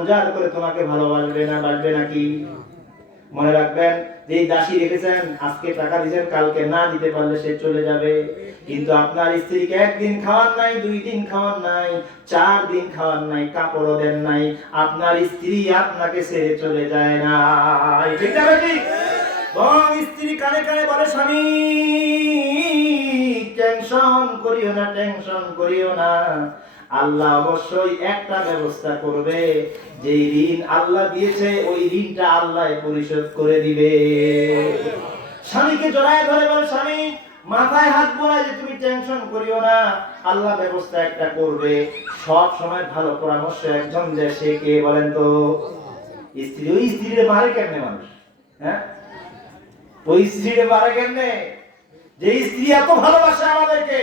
উজাড় করে তোমাকে ভালোবাসবে না, বাসবে নাকি? মনে রাখবেন, যে দাসী রেখেছেন, আজকে টাকা দিয়েছেন, কালকে না দিতে পারলে সে চলে যাবে। কিন্তু আপনার স্ত্রীকে একদিন খাওয়ার নাই, 2 দিন খাওয়ার নাই, 4 দিন খাওয়ার নাই, কাপড়ও দেন নাই, আপনার স্ত্রী আপনাকে ছেড়ে চলে যায় না। ঠিক না বেটি? বরং স্ত্রী কানে কানে বলে, স্বামী টেনশন করিও না, টেনশন করিও না, আল্লাহ অবশ্যই একটা ব্যবস্থা করবে, যে ঋণ আল্লাহ দিয়েছে ওই ঋণটা আল্লাহ পরিশোধ করে দিবে। স্বামীকে জড়ায় ধরে বলে, স্বামী মাথায় হাত বোলায় যে তুমি টেনশন করিও না, আল্লাহ ব্যবস্থা একটা করবে। সব সময় ভালো পরামর্শ একজন যে সে কে বলেন তো? স্ত্রী। ওই স্ত্রীর মারে কেমনে মানুষ? হ্যাঁ, ওই স্ত্রীর মারে কেমনে? যে স্ত্রী এত ভালোবাসে আমাদেরকে,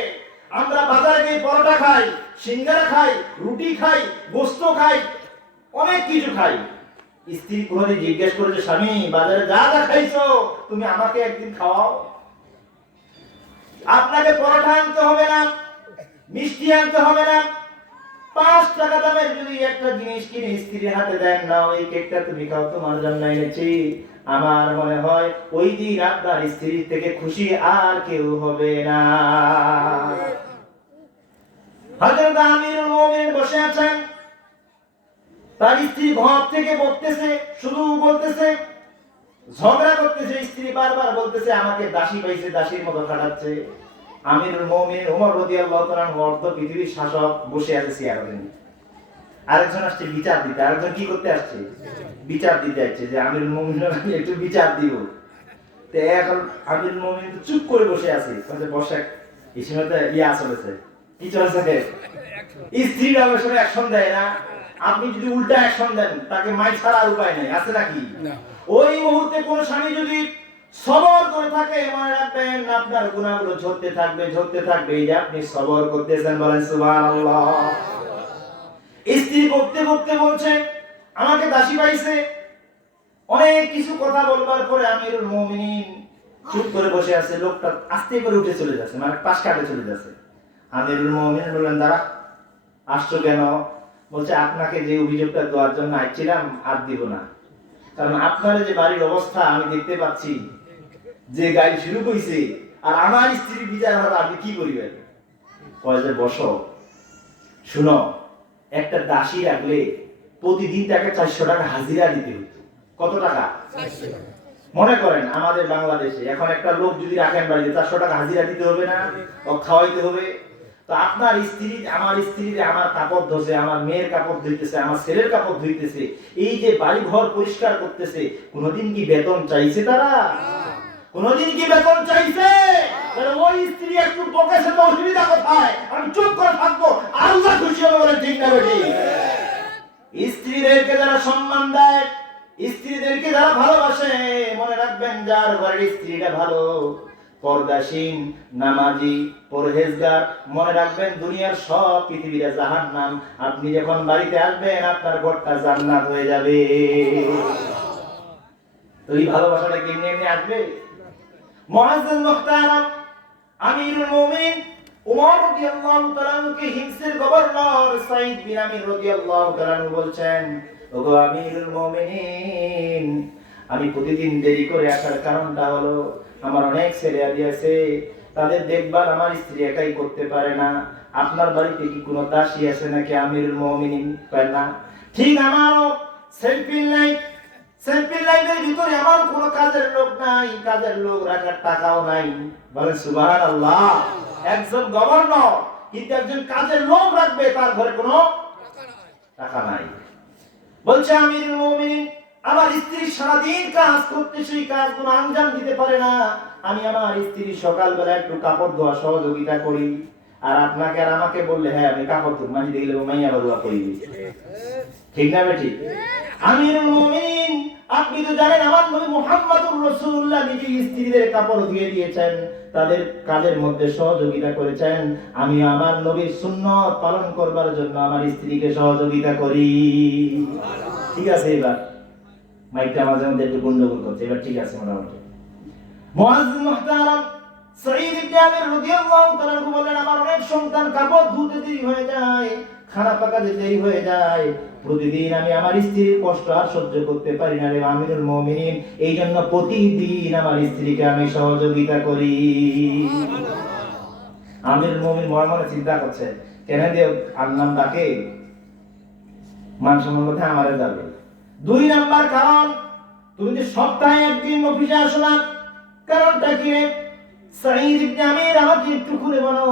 আমরা বাজারে গিয়ে পরোটা খাই, সিঙ্গারা খাই, রুটি খাই, গোস্ত খাই, অনেক কিছু খাই, স্ত্রী কোনোদিন জিজ্ঞেস করেছে, স্বামী বাজারে যা যা খাইছো তুমি আমাকে একদিন খাওয়াও? আপনাকে পরোটা আনতে হবে না, মিষ্টি আনতে হবে না, 5 টাকা দামের যদি একটা জিনিস কিনে স্ত্রীর হাতে দেন, না ওই কেকটা তুমি খাও, তোমার জন্য এনেছি, আমার মনে হয় ওই দিন আপনার স্ত্রীর থেকে খুশি আর কেউ হবে না। হযরত আমিরুল মুমিনিন বসে আছেন, তার স্ত্রী ঘর থেকে বলতেছে, শুধু বলতেছে, ঝগড়া করতেছে, স্ত্রী বারবার বলতেছে আমাকে দাসী পাইছে, দাসীর মতো খাটাচ্ছে। আমিরুল মুমিনিন ওমর রাদিয়াল্লাহু তাআলা অর্ধ পৃথিবীর শাসক বসে আছে চেয়ারে। আরেকজন আসছে বিচার দিতে। আরেকজন কি করতে আসছে? বিচার দিতে আসছে, যে আমিরুল মুমিনিন একটু বিচার দিব। তো এখন আমিরুল মুমিনিন চুপ করে বসে আছে, বসে এই সময় ইয়া চলেছে, কি চলছে? স্ত্রীরা আসলে অ্যাকশন দেয় না। আপনি যদি উল্টা অ্যাকশন দেন, তাকে মাই ছাড়ার উপায় নেই, আছে নাকি? ওই মুহূর্তে কোন স্বামী যদি সবর করে থাকে, মনে রাখবেন আপনার গুনাহগুলো ঝরতে থাকবে, ঝরতে থাকবে। এই যে আপনি সবর করতেছেন, বলেন সুবহানাল্লাহ। স্ত্রী বলতে বলতে বলছে আমাকে দাসী পাইছে, অনেক কিছু কথা বলবার পরে আমিরুল মুমিনিন চুপ করে বসে আছে। লোকটা আস্তে করে উঠে চলে যাচ্ছে, মানে পাশ কাটে চলে যাচ্ছে। আমিরুল মুমিনিন বললেন, দাঁড়া, আসছো কেন? বলছে আপনাকে যে অভিযোগটা দেওয়ার জন্য আইছিলাম, আর দিব না, কারণ আপনার যে বাড়ির অবস্থা আমি দেখতে পাচ্ছি, যে গাড়ি শুরু কইছে, আর আমার স্ত্রীর বিচার হবে, আপনি কি করিবেন? কয় যে বসো, শুনো, একটা দাসী রাখলে প্রতিদিন তাকে 400 টাকা হাজিরা দিতে হতো। কত টাকা? 400 টাকা। মনে করেন আমাদের বাংলাদেশে এখন একটা লোক যদি রাখেন বাড়িতে, 400 টাকা হাজিরা দিতে হবে না? ও খাওয়াইতে হবে। তো আপনার স্ত্রী, আমার স্ত্রী আমার কাপড় ধুছে, আমার মেয়ের কাপড় ধুইতেছে, আমার ছেলের কাপড় ধুইতেছে, এই যে বাড়ি ঘর পরিষ্কার করতেছে, কোনদিন কি বেতন চাইছে তারা? কোনদিন কি বেতন চাইছে? ওই স্ত্রী একটু বকেছে তো অসুবিধা কোথায়? আমি চুপ করে থাকবো, আল্লাহ খুশি হবে, বলে ঠিক না বেটি? স্ত্রীদেরকে যারা সম্মান দেয়, স্ত্রীদেরকে যারা ভালোবাসে, মনে রাখবেন যার ঘরের স্ত্রীটা ভালো, পর্দাশীন, নামাজি, পরহেজগার, মনে রাখবেন দুনিয়ার সব পৃথিবীটা জাহান্নাম। আপনি যখন বাড়িতে আসবেন, আপনার ঘরটা জান্নাত হয়ে যাবে। তো এই ভালোবাসাটা কেমনি এমনি আসবে? মুআজ্জিজ মুহতারাম, আমিরুল মুমিনিন ওমর রাদিয়াল্লাহু তাআলা কে হিমসের গভর্নর সাঈদ বিন আমির রাদিয়াল্লাহু তাআলা বলছেন, ওগো আমিরুল মুমিনিন, আমি প্রতিদিন দেরি করে আসার কারণটা হলো আমার অনেক ছেলে আদি আছে, তাদের দেখভাল আমার স্ত্রী একাই করতে পারে না। আপনার বাড়িতে কি কোনো দাসী আছে নাকি আমিরুল মুমিনিন? কয় না। ঠিক আমারও সেলফি নাই, সেলফি লাইনের ভিতরে আমার কোনো কাজের লোক নাই, কাজের লোক রাখার টাকাও নাই। বলেন সুবহানাল্লাহ। একজন গভর্নর, কিন্তু একজন কাজের লোক রাখবে, তার ঘরে কোনো টাকা নাই। বলছে আমিরুল মুমিনিন, আমার স্ত্রী সারাদিন কাজ করতে, সেই কাজগুলো আঞ্জাম দিতে পারে না। আমি আমার স্ত্রী সকালবেলা একটু কাপড় ধোয়া সহযোগিতা করি, আর আপনাকে আর আমাকে বললে হ্যাঁ আমি কাপড় ধুই, মানে দেখলে মাইয়া বাবুয়া করি। ঠিক না বেটি? আমিরুল মুমিনিন, আপনি তো জানেন আমার নবী মুহাম্মদুর রাসূলুল্লাহ নিজে স্ত্রীদের কাপড় ধুয়ে দিয়েছেন, তাদের কাজের মধ্যে সহযোগিতা করেছেন। আমি আমার নবীর সুন্নাত পালন করবার জন্য আমার স্ত্রীকে সহযোগিতা করি। ঠিক আছে? এবার মাইকটা মাঝে মধ্যে একটু গন্ডগোল করছে, এবার ঠিক আছে মোটামুটি। মুআজ্জিজ মুহতারাম, সাঈদ ইবনে আমির রাদিয়াল্লাহু তাআলা বলেন, আমার অনেক সন্তান কাপড় ধুতে দেরি হয়ে যায়, খানা পাকাতে দেরি হয়ে যায়, প্রতিদিন আমি আমার স্ত্রীর কষ্ট আর সহ্য করতে পারি না রে আমিরুল মুমিনিন, এই জন্য প্রতিদিন আমার স্ত্রীকে আমি সহযোগিতা করি। আমিরুল মুমিন মনে মনে চিন্তা করছে, কেন দিয়ে আল্লাহ ডাকে মান সম্মান কথা আমারে যাবে। 2 নাম্বার কারণ, তুমি যে সপ্তাহে একদিন অফিসে আসো না, কারণটা কি রে? সাঈদ ইবনে আমির আমাকে একটু খুলে বলো।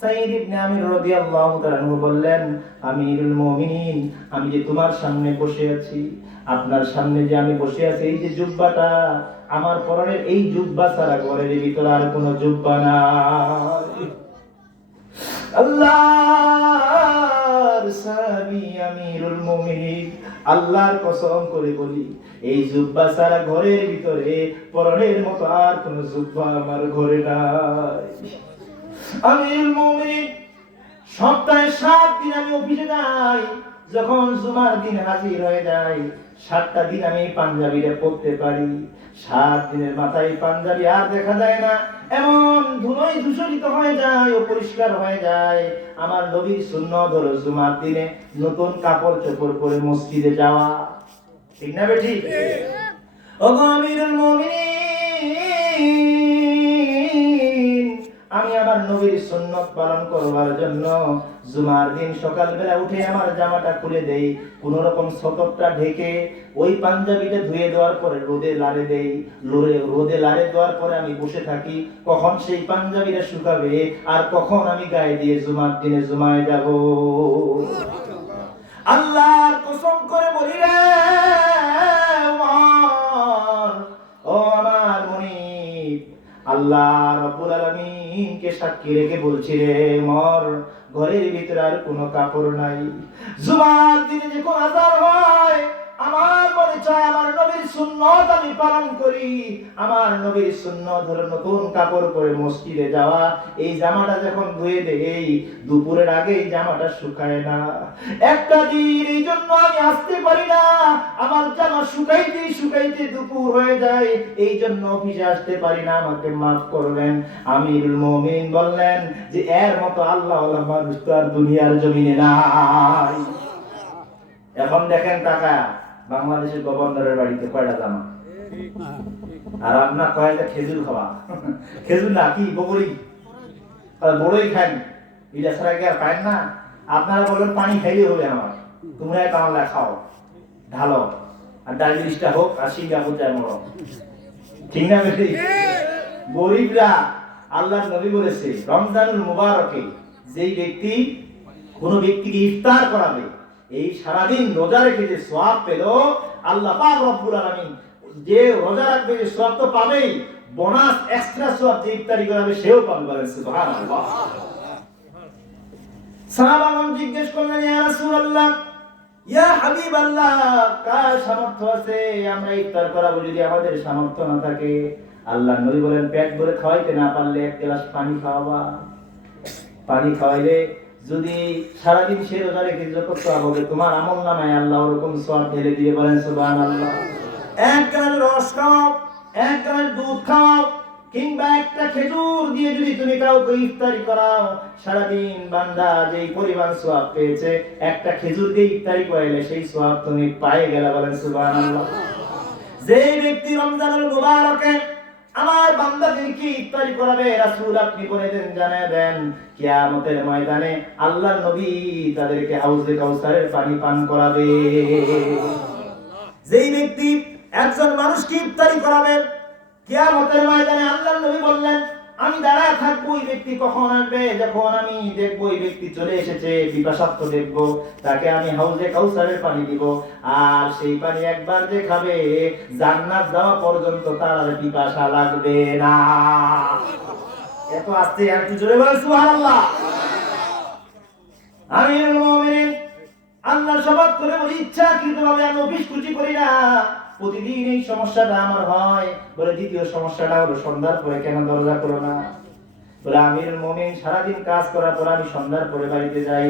সাঈদ ইবনে আমির রাদিয়াল্লাহু তাআলা বললেন, আমিরুল মুমিনিন, আমি যে তোমার সামনে বসে আছি, আপনার সামনে যে আমি বসে আছি, এই যে জুব্বাটা আমার পরনের, এই জুব্বা ছাড়া ঘরের ভিতরে আর কোনো জুব্বা নাই। আল্লাহর সাহাবী আমিরুল মুমিনিন, আল্লাহর কসম করে বলি, এই জুব্বা ছাড়া ঘরের ভিতরে পরনের মতো আর কোনো জুব্বা আমার ঘরে নাই। আমিরুল মুমিনিন, সপ্তাহে 7 দিন আমি অফিসে যাই, যখন জুমার দিন হাজির হয়ে যায়, 7টা দিন আমি পাঞ্জাবিটা পরতে পারি, 7 দিনের মাথায় পাঞ্জাবি আর দেখা যায় না, এমন ধুলোয় দূষিত হয়ে যায়, অপরিষ্কার হয়ে যায়। আমার নবীর সুন্নাত হলো জুমার দিনে নতুন কাপড় চোপড় পরে মসজিদে যাওয়া, ঠিক না বেঠিক? ওগো আমিরুল মুমিনিন, আমি আমার নবীর সুন্নাত পালন করবার জন্য জুমার দিন সকালবেলা উঠে আমার জামাটা খুলে দেই, কোন রকম সতকটা ঢেকে ওই পাঞ্জাবিটা ধুয়ে দেওয়ার পরে রোদে লাড়ে দেই, রোদে লাড়ে দেওয়ার পরে আমি বসে থাকি কখন সেই পাঞ্জাবিটা শুকাবে আর কখন আমি গায়ে দিয়ে জুমার দিনে জুমায় যাব। আল্লাহর কসম করে বলি রে ও আমার মুনিব, আল্লাহ রাব্বুল আলামিনকে সাক্ষী রেখে বলছি রে মর, ঘরের ভিতরে আর কোনো কাপড় নাই, জুমার দিনে যে কোন আযান হয় আমার মনে চায় আমার নবীর সুন্নাত আমি পালন করি। আমার নবীর সুন্নাত হলো নতুন কাপড় পরে মসজিদে যাওয়া। এই জামাটা যখন ধুয়ে দেই দুপুরের আগে এই জামাটা শুকায় না, একটা দিন এই জন্য আমি আসতে পারি না, আমার জামা শুকাইতে শুকাইতে দুপুর হয়ে যায়, এই জন্য অফিসে আসতে পারি না, আমাকে মাফ করবেন। আমিরুল মুমিন বললেন যে এর মতো আল্লাহ ওয়ালা মানুষ তো আর দুনিয়ার জমিনে নাই। এখন দেখেন টাকা বাংলাদেশের গভর্নরের বাড়িতে কয়টা জামা, আর আপনার কয়টা খেজুর খাওয়া, খেজুর না কি বগরি, বড়ই খান, এটা ছাড়া কি আর পায় না? আপনারা বলেন পানি খাইলে হবে, আমার তোমরা কামলা খাও ঢালো, আর ডায়াবেটিসটা হোক আর সিঙ্গাপুর যায় মরো, ঠিক না বেশি? গরিবরা, আল্লাহর নবী বলেছে রমজানুল মুবারকে যেই ব্যক্তি কোন ব্যক্তিকে ইফতার করাবে, এই সারাদিন রোজা রেখে যে সওয়াব পেল, আল্লাহ পাক রব্বুল আলামিন যে রোজা রাখবে যে সওয়াব তো পাবেই, বোনাস এক্সট্রা সওয়াব যে ইফতারি করাবে সেও পাবে, বলেন সুবহানাল্লাহ। সাহাবাগণ জিজ্ঞেস করলেন, ইয়া রাসূলুল্লাহ, ইয়া হাবিবাল্লাহ, কার সামর্থ্য আছে আমরা ইফতার করাবো যদি আমাদের সামর্থ্য না থাকে? আল্লাহর নবী বলেন, পেট ভরে খাওয়াইতে না পারলে 1 গ্লাস পানি খাওয়াবা। পানি খাওয়াইলে যদি সারাদিন সে রোজা রেখে যত সওয়াব হবে তোমার আমলনামায় আল্লাহ ওরকম সওয়াব ঢেলে দিয়ে, বলেন সুবহানাল্লাহ। 1 গ্লাস রস খাও, 1 গ্লাস দুধ খাও, কিংবা একটা খেজুর দিয়ে যদি তুমি কাউকে ইফতারি করাও, সারাদিন বান্দা যেই পরিমাণ সওয়াব পেয়েছে একটা খেজুর দিয়ে ইফতারি করাইলে সেই সওয়াব তুমি পেয়ে গেলে, বলেন সুবহানাল্লাহ। যে ব্যক্তি রমজানুল মুবারকে আমার বান্দাদেরকে ইফতারি করাবে, রাসূল আপনি বলে দেন, জানায় দেন, কিয়ামতের ময়দানে আল্লাহর নবী তাদেরকে হাউজে কাউসারের পানি পান করাবে। যেই ব্যক্তি একজন মানুষকে ইফতারি করাবে, কিয়ামতের ময়দানে আল্লাহর নবী বললেন, আমি দাঁড়ায় থাকবো, ওই ব্যক্তি কখন আসবে, যখন আমি দেখবো ওই ব্যক্তি চলে এসেছে, পিপাসার্থ দেখবো, তাকে আমি হাউজে কাউসারের পানি দিব, আর সেই পানি একবার যে খাবে জান্নাত যাওয়া পর্যন্ত তার আর পিপাসা লাগবে না। এত আস্তে আর একটু জোরে বলেন সুবহানাল্লাহ। আমিরুল মুমিনিন, আল্লাহ শপথ করে বলি, ইচ্ছাকৃতভাবে আমি অফিস ছুটি করি না, প্রতিদিন এই সমস্যাটা আমার হয়। বলে দ্বিতীয় সমস্যাটা হলো সন্ধ্যার পরে কেন দরজা করো না? বলে আমিরুল মুমিন, সারাদিন কাজ করার পর আমি সন্ধ্যার পরে বাড়িতে যাই,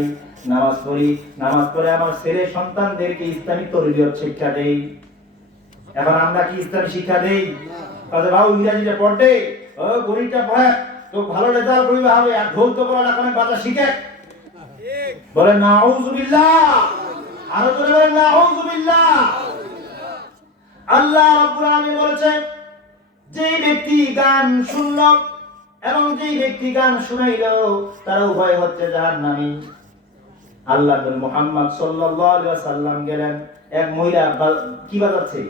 নামাজ পড়ি, নামাজ পড়ে আমার ছেলে সন্তানদেরকে ইসলামিক তরবিয়ত শিক্ষা দেই। এখন আমরা কি ইসলামী শিক্ষা দেই? কাজে বাবু ইংরেজিটা পড়ে, ও গণিতটা পড়ে, তো ভালো রেজাল্ট করিবে হবে, আর ঢোল তো বলা এখন বাজা শিখে বলেন নাউযুবিল্লাহ, আরো জোরে বলেন নাউযুবিল্লাহ। আল্লাহ রাব্বুল আলামিন বলেছেন, যে ব্যক্তি গান শুনল এবং যে ব্যক্তি গান শুনাইল তারা উভয় হচ্ছে জাহান্নামী। আল্লাহ নবী মুহাম্মদ সাল্লাল্লাহু আলাইহি ওয়াসাল্লাম গেলেন, এক মহিলা কি বাজাচ্ছে,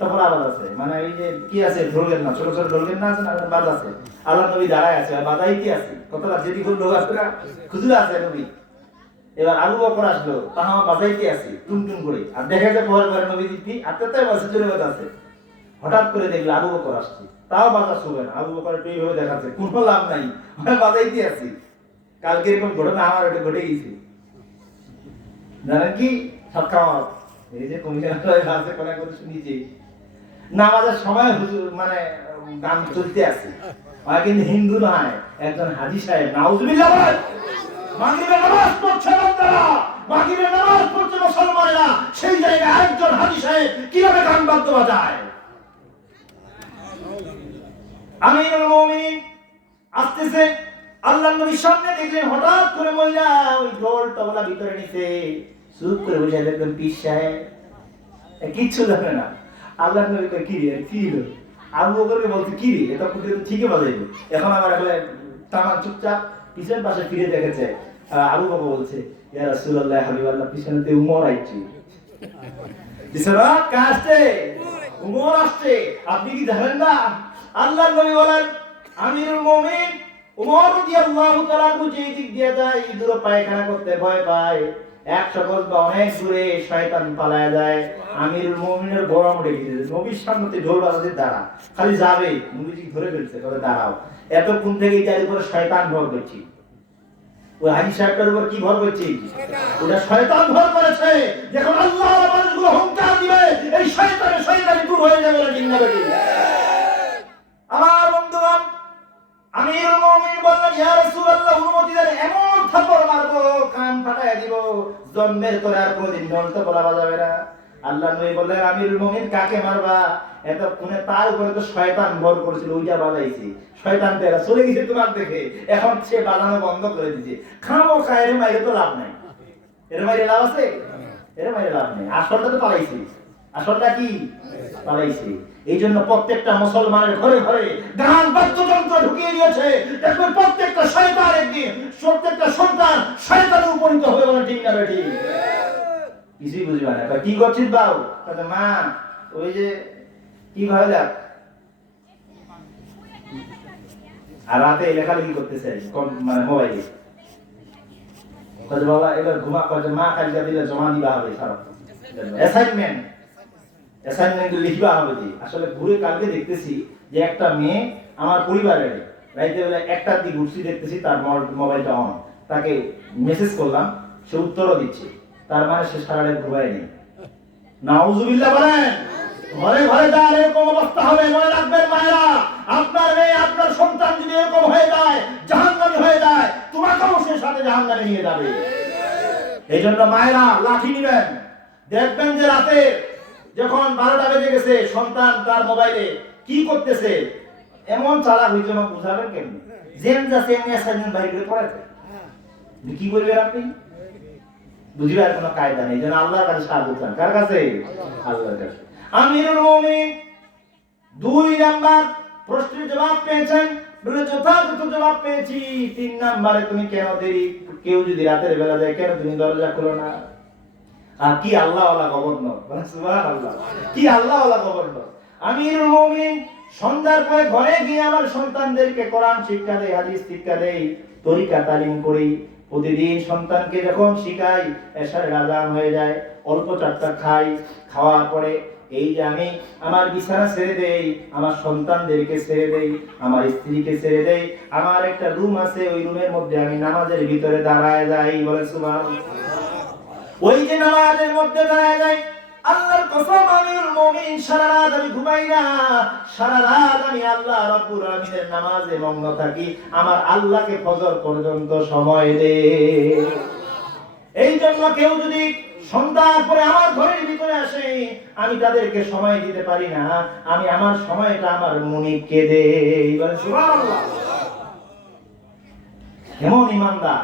তবলা বাজাচ্ছে, মানে এই যে কি আছে ঢোলের না, ছোট ছোট ঢোলের না আছে না, বাজাচ্ছে। আল্লাহ নবী দাঁড়ায় আছে, বাজাই কি আছে, কতটা যেদি কোন লোক আছে না, খুজুর আছে নবী। এবার আবু বকর আসলো, তাহা বাজাইতে আছে টুনটুন করে, আর দেখা যায় পরে পরে নবী দিদি আত্মাই বাজে জোরে বাজাচ্ছে। হঠাৎ করে দেখলো আবু বকর আসছে, তাও বাজা শুবে না। আবু বকর এইভাবে দেখাচ্ছে, কোনো লাভ নাই, বাজাইতে আছি। কালকে এরকম ঘটনা আমার ওটা ঘটে গেছে, জানেন কি? সৎকাওয়াত এই যে কমিশনার আছে কোনা করে শুনিছি, নামাজের সময় হুজুর মানে গান চলতে আছে, আর কিন্তু হিন্দু নয়, একজন হাজী সাহেব, নাউজুবিল্লাহ বলেন, মাগরিবের নামাজ পড়ছে বান্দারা, মাগরিবের নামাজ পড়ছে মুসলমানেরা, সেই জায়গায় একজন হাজী সাহেব কিভাবে গান বাদ্য বাজায়। আমিরুল মুমিনিন আসতেছে, আল্লাহর নবীর সামনে দেখলেন, হঠাৎ করে মহিলা ওই ঢোল তবলা ভিতরে নিতে চুপ করে বসে দেখলেন পীর সাহেব কিচ্ছু জানে না। আল্লাহর নবী কই কি রে, কি হলো? আবু বকরকে বলতে কি রে, এটা কিন্তু ঠিকই বাজাইবো। এখন আমার আসলে তামাম চুপচাপ পিছন পাশে ফিরে দেখেছে, আবু বকর বলছে, ইয়া রাসূলুল্লাহ হাবিবাল্লাহ, পিছনেতে উমর আইছে। দিছরা কাছে উমর আসছে, আপনি কি জানেন না? আল্লাহর নবী বলেন, আমিরুল মুমিনিন উমর রাদিয়াল্লাহু তাআলা যে দিক দিয়ে যায়, দূর পায়খানা করতে ভয় পায়, 100 গজ বা অনেক দূরে শয়তান পালায়া যায়। আমিরুল মুমিনের গরম রেখে দিয়েছে, নবীর সামনে ঢোল বাজাতে দাঁড়া, খালি যাবে, নবীজি ধরে ফেলছে, করে দাঁড়াও। এতক্ষণ থেকে তার উপরে শয়তান ভর করছে। ওই হাজী সাহেবটার উপর কি ভর করছে? ওটা শয়তান ভর করেছে। যখন আল্লাহ মানুষগুলো হুঙ্কার দিবে, এই শয়তানি দূর হয়ে যাবে না, ঠিক না বেটি? আমার বন্ধুগণ, আমিরুল মুমিনিন বললেন, ইয়া রাসূলুল্লাহ, অনুমতি দেন, এমন থাপ্পড় মারবো, কান ফাটায় দিব, জন্মের তোরে আর কোনদিন ঢোলটা বলা বাজাবে না। আল্লাহর নবী বললেন, আমিরুল মুমিনিন কাকে মারবা? এতক্ষণে তার উপরে তো শয়তান ভর করেছিল, ওইটা বাজাইছে, শয়তান তেরা চলে গেছে তোমার দেখে, এখন সে বাজানো বন্ধ করে দিয়েছে। খামো খায়ের মাইরে তো লাভ নাই, এর মাইরে লাভ আছে? এর মাইরে লাভ নেই, আসলটা তো পালাইছে। আসলটা কি? পালাইছে। এই জন্য প্রত্যেকটা মুসলমানের ঘরে ঘরে গান বাদ্যযন্ত্র ঢুকিয়ে দিয়েছে। দেখবেন প্রত্যেকটা শয়তান একদিন, প্রত্যেকটা সন্তান শয়তানে উপনীত হবে, বলে ঠিক না বেটি? কিছুই বুঝবে না। কি করছিস বাবু? মা ওই যে কি ভাবে দেখ, আর রাতে লেখালেখি করতেছে মানে মোবাইলে, বাবা এবার ঘুমা, মা কালকে দিলে জমা দিবা হবে, অ্যাসাইনমেন্ট লিখবা হবে। যে আসলে ঘুরে কালকে দেখতেছি যে একটা মেয়ে আমার পরিবারের, রাইতে বেলা 1টার দিকে ঘুরছি, দেখতেছি তার মোবাইলটা অন, তাকে মেসেজ করলাম, সে উত্তরও দিচ্ছে, তার মানে সে সারা রাত ঘুমায় নেই। নাউজুবিল্লাহ বলেন। ঘরে ঘরে যার এরকম অবস্থা হবে, মনে রাখবেন মায়েরা, আপনার মেয়ে, আপনার সন্তান যদি এরকম হয়ে যায়, জাহান্নামী হয়ে যায়, তোমাকেও সে সাথে জাহান্নামে নিয়ে যাবে। এই জন্য মায়েরা লাঠি নিবেন, দেখবেন যে রাতে যখন 12টা বেজে গেছে, সন্তান তার মোবাইলে কি করতেছে, এমন চালাক হইছে, না বুঝাবেন কেমনি? জেন যাচ্ছে এমনি অ্যাসাইনমেন্ট বাইরে করে পড়াতে, কি করবেন আপনি? বুঝিবার কোনো কায়দা নেই। যেন আল্লাহর কাছে সাহায্য চান। কার কাছে? আল্লাহর কাছে। আমিরুল মুমিনিন 2 নাম্বার প্রশ্নের জবাব পেয়েছেন, বলে যথাযথ জবাব পেয়েছি। 3 নাম্বারে তুমি কেন দেরি, কেউ যদি রাতের বেলা যায়, কেন তুমি দরজা খুলো না? আর কি আল্লাহ ওয়ালা গভর্নর, সুবহানাল্লাহ, কি আল্লাহ ওয়ালা গভর্নর। আমিরুল মুমিনিন সন্ধ্যার পরে ঘরে গিয়ে আমার সন্তানদেরকে কোরআন শিক্ষা দেয়, হাদিস শিক্ষা দেয়, তরিকা তালিম করি। প্রতিদিন সন্তানকে যখন শিখাই, এশারের আযান হয়ে যায়, অল্প চারটা খাই, খাওয়ার পরে এই যে আমি আমার বিছানা ছেড়ে দেই, আমার সন্তানদেরকে ছেড়ে দেই, আমার স্ত্রীকে ছেড়ে দেই, আমার একটা রুম আছে, ওই রুমের মধ্যে আমি নামাজের ভিতরে দাঁড়ায় যাই, বলে সুবহানাল্লাহ। ওই যে নামাজের মধ্যে দাঁড়ায় যাই, আল্লাহর কসম আমিরুল মুমিনিন সারা রাত আমি ঘুমাই না, সারা রাত আমি আল্লাহ রাব্বুল আলামিনের নামাজে মগ্ন থাকি, আমার আল্লাহকে ফজর পর্যন্ত সময় দেই। এই জন্য কেউ যদি সন্ধ্যার পরে আমার ঘরের ভিতরে আসে, আমি তাদেরকে সময় দিতে পারি না, আমি আমার সময়টা আমার মুনিবকে দেই, বলে সুবহানাল্লাহ। এমন ইমানদার,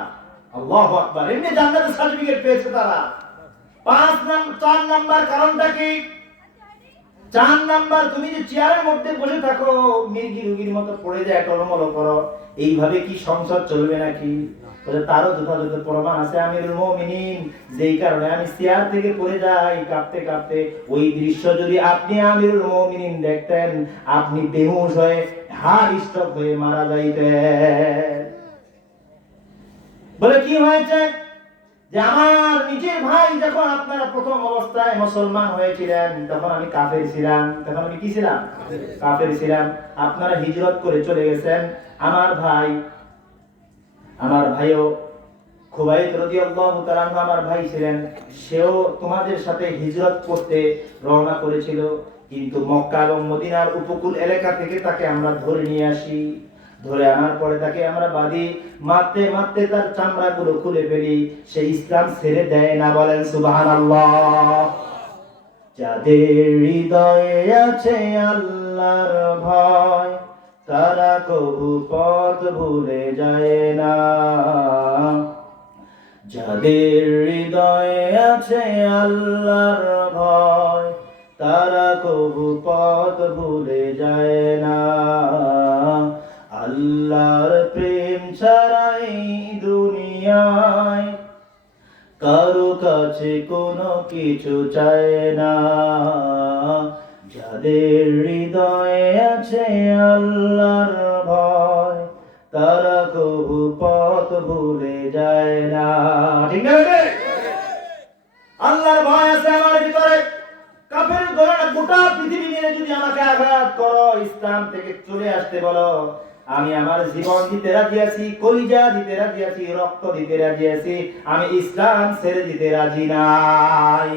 আল্লাহু আকবার, এমনি জান্নাতের সার্টিফিকেট পেয়েছে তারা। 4 নাম্বার কারণটা কি? 4 নাম্বার, তুমি যে চেয়ারের মধ্যে বসে থাকো, মির্গি রুগীর মতো পড়ে যায়, টলমল করো, এইভাবে কি সংসার চলবে নাকি? বলে তারও যথাযথ প্রমাণ আছে আমিরুল মুমিনিন, যেই কারণে আমি চেয়ার থেকে পড়ে যাই কাঁপতে কাঁপতে। ওই দৃশ্য যদি আপনি আমিরুল মুমিনিন দেখতেন, আপনি বেহুশ হয়ে হার্ট স্ট্রোক হয়ে মারা যাইতেন। বলে কি হয়েছে? যে আমার নিজের ভাই যখন আপনারা প্রথম অবস্থায় মুসলমান হয়েছিলেন, তখন আমি কাফের ছিলাম। তখন আমি কি ছিলাম? কাফের ছিলাম। আপনারা হিজরত করে চলে গেছেন। আমার ভাইও খুবাইব রাদিয়াল্লাহু তাআলা আনহু আমার ভাই ছিলেন, সেও তোমাদের সাথে হিজরত করতে রওনা করেছিল। কিন্তু মক্কা এবং মদিনার উপকূল এলাকা থেকে তাকে আমরা ধরে নিয়ে আসি। ধরে আনার পরে তাকে আমরা বাঁধি, মারতে মারতে তার চামড়াগুলো খুলে ফেলি। সে ইসলাম ছেড়ে দেয় না। বলেন সুবহানাল্লাহ। যাদের হৃদয়ে আছে আল্লাহর ভয়, তারা কবু পথ ভুলে যায় না। যাদের হৃদয়ে আছে আল্লাহর ভয়, তারা কবু পথ ভুলে যায় না। আল্লাহর প্রেম ছাড়াই দুনিয়ায় কারো কাছে কোনো কিছু চায় না। যাদের হৃদয়ে আছে আল্লাহর ভয়, তারা কবু পথ ভুলে যায় না। ঠিক না? আল্লাহর ভয় আছে আমার ভিতরে। কাফের ধরে গোটা পৃথিবী মিলে যদি আমাকে আঘাত করো, ইসলাম থেকে চলে আসতে বলো, আমি আমার জীবন দিতে রাজি আছি, কলিজা দিতে রাজি আছি, রক্ত দিতে রাজি আছি, আমি ইসলাম ছেড়ে দিতে রাজি নাই।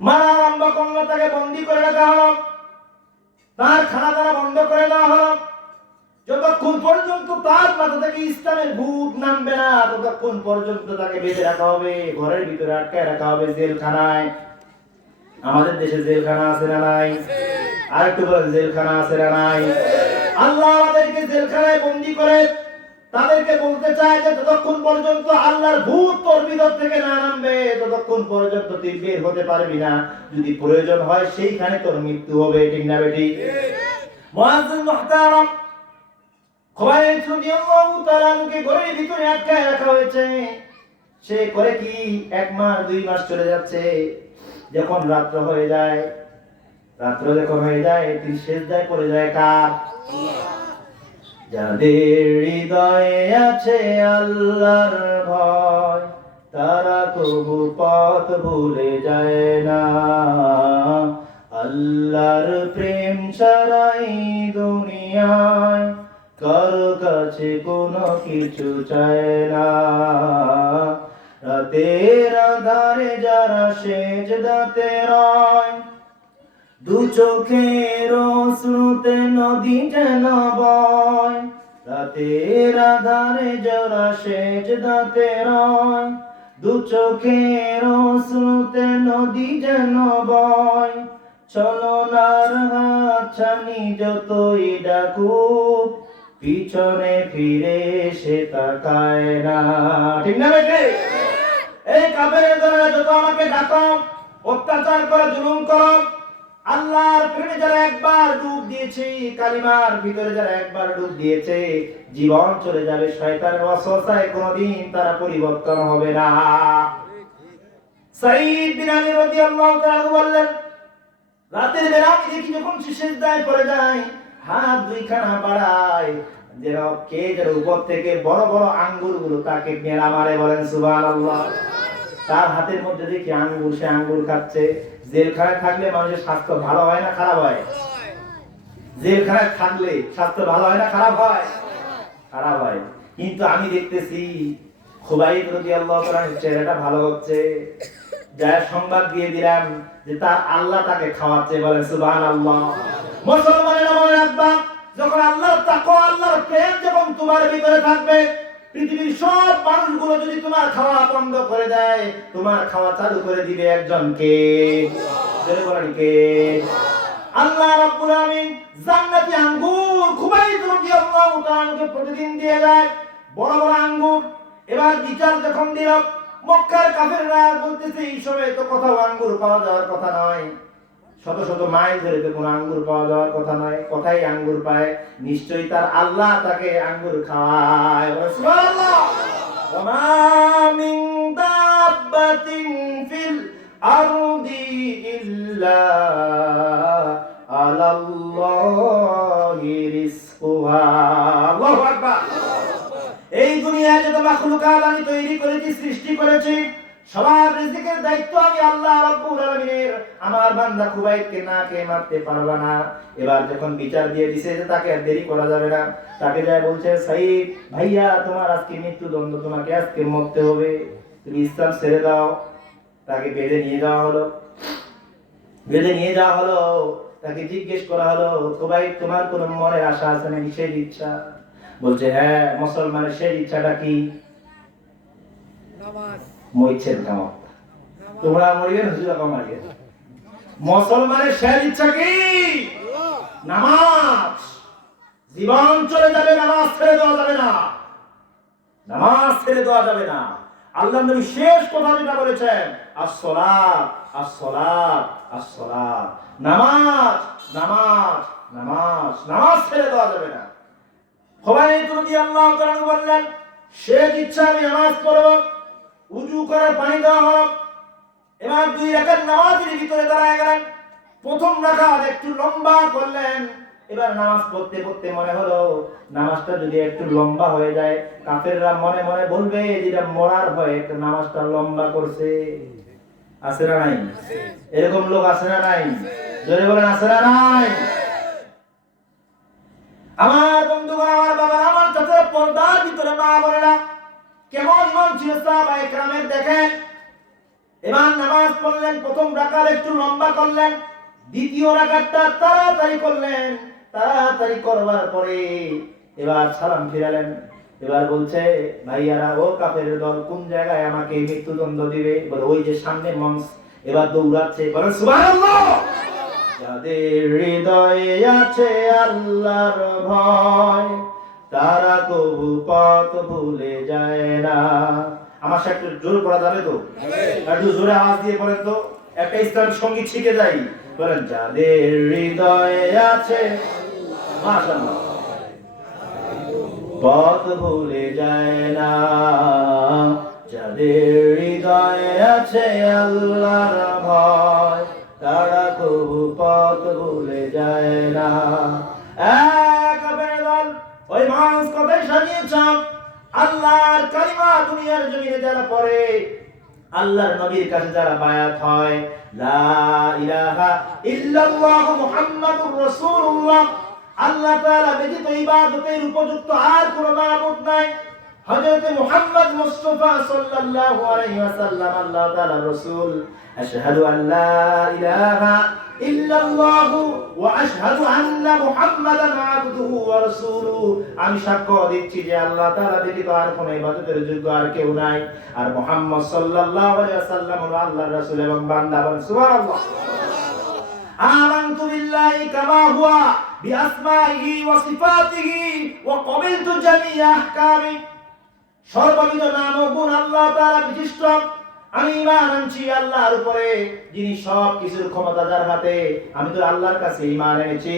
মারা আরম্ভ করলো, তাকে বন্দী করে রাখা হলো, তার খানা দানা বন্ধ করে দেওয়া হলো। যতক্ষণ পর্যন্ত তার মাথা থেকে ইসলামের ভূত নামবে না, ততক্ষণ পর্যন্ত তাকে বেঁধে রাখা হবে, ঘরের ভিতরে আটকায় রাখা হবে, জেলখানায়। আমাদের দেশে জেলখানা আছে না নাই? আর একটু বলেন, জেলখানা আছে না নাই? আল্লাহ আমাদেরকে জেলখানায় বন্দী করে তাদেরকে বলতে চায় যে যতক্ষণ পর্যন্ত আল্লাহর ভূত তোর ভিতর থেকে না নামবে, ততক্ষণ পর্যন্ত তুই বের হতে পারবি না। যদি প্রয়োজন হয় সেইখানে তোর মৃত্যু হবে। ঠিক না বেটি? মুআজ্জিন মুহতারাম, খুবাইব রাদিয়াল্লাহু তাআলা আনহুকে ঘরের ভিতরে আটকায় রাখা হয়েছে। সে করে কি, 1 মাস 2 মাস চলে যাচ্ছে। যখন রাত্র হয়ে যায়, তিনি সিজদায় পড়ে যায়। কার? যাদের হৃদয়ে আছে আল্লাহর ভয়, তারা কবু পথ ভুলে যায় না। আল্লাহর প্রেম ছাড়াই দুনিয়ায় কারো কাছে কোনো কিছু চায় না। রাতের আধারে যারা সেজদাতে রয়, দু চোখের অশ্রুতে নদী যেন বয়। রাতের আধারে যারা সেজদাতে রয়, দু চোখের অশ্রুতে নদী যেন বয়। চলনার হাতছানি যতই ডাকুক, পিছনে ফিরে সে তাকায় না। ঠিক না বেটি? এই কাফেরের দলেরা যত আমাকে ডাকো, অত্যাচার করে, জুলুম করো, আল্লাহর প্রেমে যারা একবার ডুব দিয়েছে, কালিমার ভিতরে যারা একবার ডুব দিয়েছে, জীবন চলে যাবে শয়তানের ওয়াসওয়াসায়, কোনদিন তারা পরিবর্তন হবে না। সাঈদ বিন আলী রাদিয়াল্লাহু তাআলা বললেন, রাতের বেলা আমি দেখি যখন সে সিজদায় পড়ে যায়, হাত দুইখানা বাড়ায়, যেন কে যেন উপর থেকে বড় বড় আঙ্গুরগুলো তাকে মেরা মারে। বলেন সুবহানাল্লাহ। তার হাতের মধ্যে দেখি আঙ্গুর, সে আঙ্গুর খাচ্ছে। জেলখানায় থাকলে মানুষের স্বাস্থ্য ভালো হয় না খারাপ হয়? জেলখানায় থাকলে স্বাস্থ্য ভালো হয় না খারাপ হয়? খারাপ হয়। কিন্তু আমি দেখতেছি খুবাইব রাদিয়াল্লাহু তাআলার চেহারাটা ভালো হচ্ছে। যার সংবাদ দিয়ে দিলাম যে তার আল্লাহ তাকে খাওয়াচ্ছে। বলেন সুবহানাল্লাহ। মুসলমানেরা মনে রাখবা, যখন আল্লাহর তাকওয়া, আল্লাহর প্রেম যখন তোমার ভিতরে থাকবে, পৃথিবীর সব মানুষগুলো যদি তোমার খাওয়া বন্ধ করে দেয়, তোমার খাওয়া চালু করে দিবে একজনকে। বলেন কে? আল্লাহ রাব্বুল আলামিন জান্নাতি আঙ্গুর খুবাইব রাদিয়াল্লাহু তাআলাকে প্রতিদিন দিয়ে দেয়। বড় বড় আঙ্গুর। এবার বিচার যখন দিল, মক্কার কাফেররা বলতেছে এই সময় তো কোথাও আঙ্গুর পাওয়া যাওয়ার কথা নয়, শত শত মাইল ধরে তো কোনো আঙ্গুর পাওয়া যাওয়ার কথা নয়, কোথায় আঙ্গুর পায়? নিশ্চয়ই তার আল্লাহ তাকে আঙ্গুর খাওয়ায়। সুবহানাল্লাহ। ওয়া মা মিন দাব্বাতিন ফিল আরদি ইল্লা আলাল্লাহি রিজকুহা। আল্লাহু আকবার। এই দুনিয়ায় যত মাখলুকাত আমি তৈরি করেছি, সৃষ্টি করেছি, সবার রিজিকের দায়িত্ব আমি আল্লাহ রাব্বুল আলামিনের। আমার বান্দা খুবাইবকে না খেয়ে মারতে পারবে না। এবার যখন বিচার দিয়ে দিছে যে তাকে আর দেরি করা যাবে না, তাকে যায় বলছে, সাইদ ভাইয়া তোমার আজকে মৃত্যুদণ্ড, তোমাকে আজকে মরতে হবে, তুমি ইসলাম ছেড়ে দাও। তাকে বেঁধে নিয়ে যাওয়া হলো। বেঁধে নিয়ে যাওয়া হলো, তাকে জিজ্ঞেস করা হলো, খুবাইব তোমার কোনো মনের আশা আছে নাকি, সেই ইচ্ছা? বলছে হ্যাঁ, মুসলমানের সেই ইচ্ছাটা কি? মইছেন কামাত তোমরা মরিয়ে হুজুরা কামাইয়ে। মুসলমানের সেই ইচ্ছা কি? নামাজ। জীবন চলে যাবে, নামাজ ছেড়ে দেওয়া যাবে না, নামাজ ছেড়ে দেওয়া যাবে না। আল্লাহর নবী শেষ কথা যেটা বলেছেন, আস-সালাত আস-সালাত আস-সালাত, নামাজ নামাজ নামাজ, নামাজ ছেড়ে দেওয়া যাবে না। খুবাইব রাদিয়াল্লাহু তাআলা বললেন, শেষ ইচ্ছা আমি নামাজ পড়ব। উযু করে পানি দেওয়া হলো। এবার 2 রাকাত নামাজের ভিতরে দাঁড়ায় গেলেন। প্রথম রাকাত একটু লম্বা করলেন। এবার নামাজ পড়তে পড়তে মনে হলো নামাজটা যদি একটু লম্বা হয়ে যায়, কাফেররা মনে মনে বলবে যেটা মরার ভয়ে নামাজটা লম্বা করছে। আছে না নাই? এরকম লোক আছে না নাই? জোরে বলেন আছে না নাই? আমার বন্ধুগণ, আমার বাবা, আমার চাচারা, পর্দার ভিতরে মা বোনেরা, কেমন মন ছিল সাহাবায়ে কেরামের দেখেন। এবার নামাজ পড়লেন, প্রথম রাকাত একটু লম্বা করলেন, দ্বিতীয় রাকাতটা তাড়াতাড়ি করলেন। তাড়াতাড়ি করবার পরে এবার সালাম ফিরালেন। এবার বলছে, ভাইয়ারা, ও কাফেরের দল, কোন জায়গায় আমাকে মৃত্যুদণ্ড দিবে? বলে ওই যে সামনে মঞ্চ। এবার দৌড়াচ্ছে, বলে সুবহানাল্লাহ। যাদের হৃদয়ে আছে আল্লাহর ভয়, তারা কবু পথ ভুলে যায় না। আমার সাথে একটু জোর করা যাবে তো? একটু জোরে আওয়াজ দিয়ে বলেন তো, একটা ইসলামিক সঙ্গীত শিখে যাই। বলেন, যাদের হৃদয়ে আছে মাশাআল্লাহ পথ ভুলে যায় না, যাদের হৃদয়ে আছে আল্লাহর ভয়, তারা কবু পথ ভুলে যায় না। কাফের দল ওই মানুষ কবে সাজিয়েছেন আল্লাহর কালিমা দুনিয়ার জমিনে যারা পড়ে, আল্লাহর নবীর কাছে যারা বায়াত হয়, লা ইলাহা ইল্লাল্লাহু মুহাম্মাদুর রাসূলুল্লাহ, আল্লাহ তাআলা ব্যতীত ইবাদতের উপযুক্ত আর কোনো মাবুদ নাই। হযরত মুহাম্মদ মুস্তাফা সাল্লাল্লাহু আলাইহি ওয়াসাল্লাম আল্লাহ তাআলার রাসূল। আশহাদু আল লা ইলাহা ইল্লাল্লাহু ওয়া আশহাদু আন্না মুহাম্মাদান আবদুহু ওয়া রাসূলুহু, আমি সাক্ষ্য দিচ্ছি যে আল্লাহ তাআলা ব্যতীত আর কোনো ইবাদতের যোগ্য আর কেউ নাই, আর মুহাম্মদ সাল্লাল্লাহু আলাইহি ওয়াসাল্লাম হলো আল্লাহর রাসূল এবং বান্দা। সুবহানাল্লাহ। আমানতু বিল্লাহি কামা হুয়া বিআসমাইহি ওয়া সিফাতিহি ওয়া ক্বাবিলতু জামিআ আহকামি, সর্ববিধ নাম ও গুণ আল্লাহ তাআলা বিশিষ্ট। আমি ঈমান আনছি আল্লাহর উপরে, যিনি সব কিছুর ক্ষমতা যার হাতে। আমি তো আল্লাহর কাছে ঈমান এনেছি।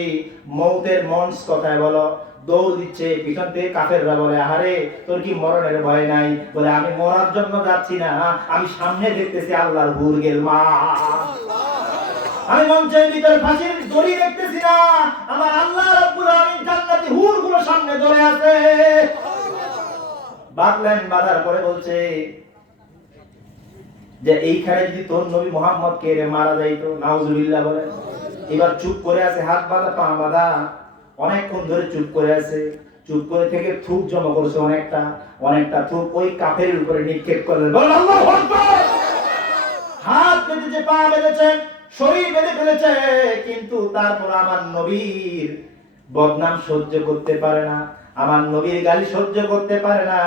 মৌতের মঞ্চ কথায় বলো, দৌড় দিচ্ছে পিছন থেকে কাফেররা বলে, আহারে তোর কি মরণের ভয় নাই? বলে, আমি মরার জন্য যাচ্ছি না, আমি সামনে দেখতেছি আল্লাহর হুর গেল মা। আমি মঞ্চের ভিতরে ফাঁসির দড়ি দেখতেছি না, আমার আল্লাহ রাব্বুল আলামিন জান্নাতি হুর গুলো সামনে ধরে আছে। বাঁধলেন, বাঁধার পরে বলছে যে এইখানে যদি তোর নবী মুহাম্মদ কে মারা যাইতো, নাউজুবিল্লাহ বলে। এবার চুপ করে আছে, হাত বাঁধা পা বাঁধা, অনেকক্ষণ ধরে চুপ করে আছে। চুপ করে থেকে থুক জমা করেছে অনেকটা, অনেকটা থুক ওই কাফেরের উপরে নিক্ষেপ করলেন। বলেন আল্লাহু আকবার। হাত বেঁধেছে, পা বেঁধেছে, শরীর বেঁধে ফেলেছে, কিন্তু তারপর আমার নবীর বদনাম সহ্য করতে পারে না, আমার নবীর গালি সহ্য করতে পারে না।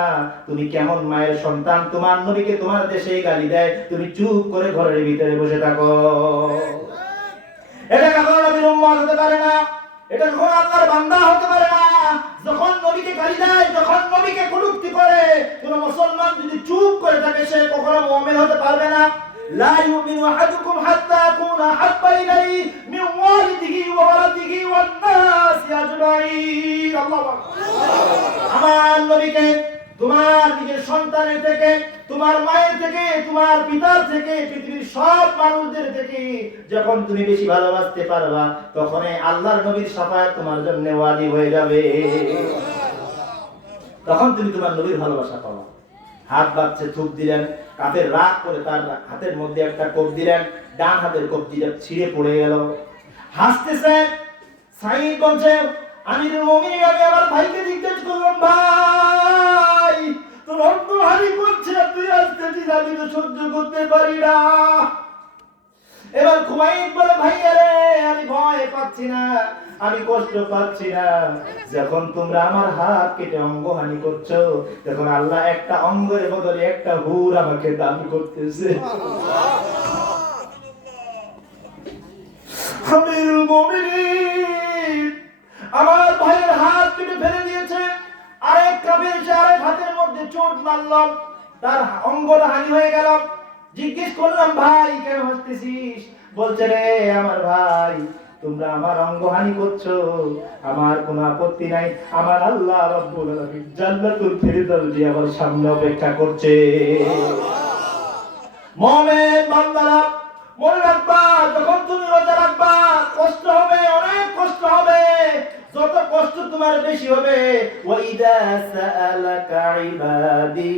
তুমি কেমন মায়ের সন্তান, তোমার নবীকে তোমার দেশেই গালি দেয়, তুমি চুপ করে ঘরের ভিতরে বসে থাকো। এটা কখনো নবীর উম্মত হতে পারে না, এটা কখনো আল্লাহর বান্দা হতে পারে না। যখন নবীকে গালি দেয়, যখন নবীকে কটূক্তি করে, কোন মুসলমান যদি চুপ করে থাকে সে কখনো মুমিন হতে পারবে না। লা ইউমিনু আহাদুকুম হাত্তা আকুনা হাব্বা ইলাইহি মিন ওয়ালিদিহি ওয়া ওয়ালাদিহি ওয়ান নাসি আজমাইন। আল্লাহু আকবার। আমার নবীকে তোমার নিজের সন্তানের থেকে, তোমার মায়ের থেকে, তোমার পিতার থেকে, পৃথিবীর সব মানুষদের থেকে যখন তুমি বেশি ভালোবাসতে পারবা, তখনই আল্লাহর নবীর শাফায়াত তোমার জন্য ওয়াজিব হয়ে যাবে। তখন তুমি তোমার নবীর ভালোবাসা পাবা। হাত বাঁধছে, থুপ দিলেন, কাফের রাগ করে তার হাতের মধ্যে একটা কোপ দিলেন, ডান হাতের কবজিটা ছিঁড়ে পড়ে গেল। হাসতেছে। সাঈদ বলছে, আমিরুল মুমিনিন, আমি আমার ভাইকে জিজ্ঞেস করলাম, ভাই তোর অন্তহানি করছে, তুই আসতেছিস, আমি তো সহ্য করতে পারি না। এবার খুবাইব বলে, ভাইয়া রে, আমি ভয় পাচ্ছি না, আমি কষ্ট পাচ্ছি না। যখন তোমরা আমার হাত কেটে অঙ্গহানি করছো, তখন আল্লাহ একটা অঙ্গের বদলে একটা হুর আমাকে দান করতেছে। আমিরুল মুমিনিন আমার ভাইয়ের হাত কেটে ফেলে দিয়েছে, আরেক কাফের এসে আরেক হাতের মধ্যে চোট মারল, তার অঙ্গটা হানি হয়ে গেল। জিজ্ঞেস করলাম, ভাই কেন হাসতেছিস? বলছে, রে আমার ভাই, তোমরা আমার অঙ্গহানি করছো, আমার কোনো আপত্তি নাই, আমার আল্লাহ রাব্বুল আলামিন জান্নাতুল ফিরদাউস দিয়ে আমার সামনে অপেক্ষা করছে। মুমিন বান্দারা মনে রাখবা, যখন তুমি রোজা রাখবা কষ্ট হবে, অনেক কষ্ট হবে। যত কষ্ট তোমার বেশি হবে, ওয়াইদা সাআলাকা ইবাদি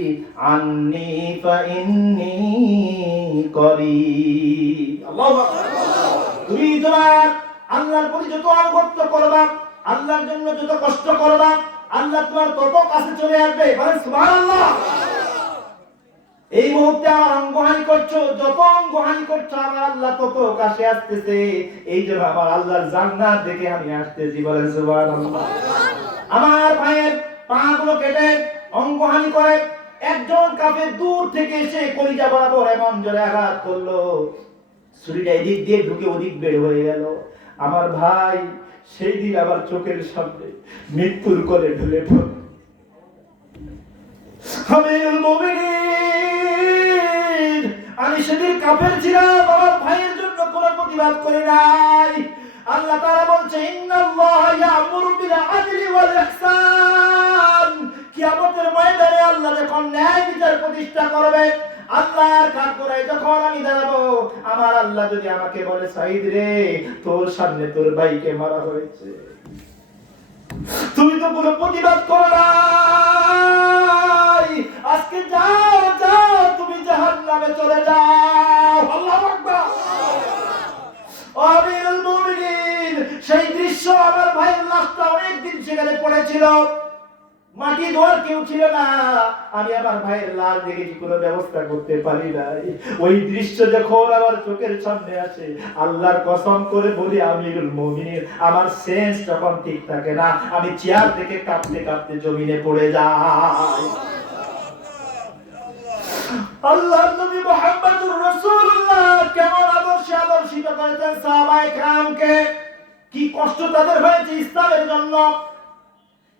আন্নী ফাইন্নী করিব। আল্লাহু আকবার। তুমি তোমার আল্লাহর প্রতি যত আনুগত্য করবা, আল্লাহর জন্য যত কষ্ট করবা, আল্লাহ তোমার তত কাছে চলে আসবে। বলেন সুবহানাল্লাহ। এই মুহূর্তে আমার অঙ্গহানি করছো, যত অঙ্গহানি করছো আমার আল্লাহ তত কাছে আসতেছে। এই জন্য আমার আল্লাহর জান্নাত দেখে আমি আসতেছি। বলেন সুবহানাল্লাহ। আমার ভাইয়ের পাগুলো কেটে অঙ্গহানি করে একজন কাফের দূর থেকে এসে কলিজা বরাবর এমন জোরে আঘাত করলো, ছুরিটা এদিক দিয়ে ঢুকে ওদিক বের হয়ে গেল। আমার ভাই সেই দিন আমার চোখের সামনে মৃত্যুর কোলে ঢলে পড়ল। আমিরুল মুমিনিন, আমি সেদিন কাফের ছিলাম, আমার ভাইয়ের জন্য কোনো প্রতিবাদ করি নাই। আল্লাহ তাআলা বলছে, ইন্নাল্লাহা ইয়া'মুরু বিল আদলি ওয়াল ইহসান। কিয়ামতের ময়দানে আল্লাহ যখন ন্যায় বিচার প্রতিষ্ঠা করবে, আল্লাহর কাঠগড়ায় যখন আমি দাঁড়াবো, আমার আল্লাহ যদি আমাকে বলে, সাঈদ রে, তোর সামনে তোর ভাইকে মারা হয়েছে, তুমি তো কোনো প্রতিবাদ করো নাই, আজকে যাও যাও, তুমি জাহান্নামে চলে যাও। আল্লাহু আকবার। আমিরুল মুমিনিন, সেই দৃশ্য, আমার ভাইয়ের লাশটা অনেকদিন সেখানে পড়েছিল, মাটি ধোয়ার কেউ ছিল না, আমি আমার ভাইয়ের লাশ দেখেছি, কোনো ব্যবস্থা করতে পারি নাই। ওই দৃশ্য যখন আমার চোখের সামনে আসে, আল্লাহর কসম করে বলি, আমিরুল মুমিনিন, আমার সেন্স যখন ঠিক থাকে না, আমি চেয়ার থেকে কাঁপতে কাঁপতে জমিনে পড়ে যাই। আল্লাহর নবী মুহাম্মদুর রাসূলুল্লাহ কেমন আদর্শে আদর্শিত করেছেন সাহাবায়ে কেরামকে, কি কষ্ট তাদের হয়েছে ইসলামের জন্য।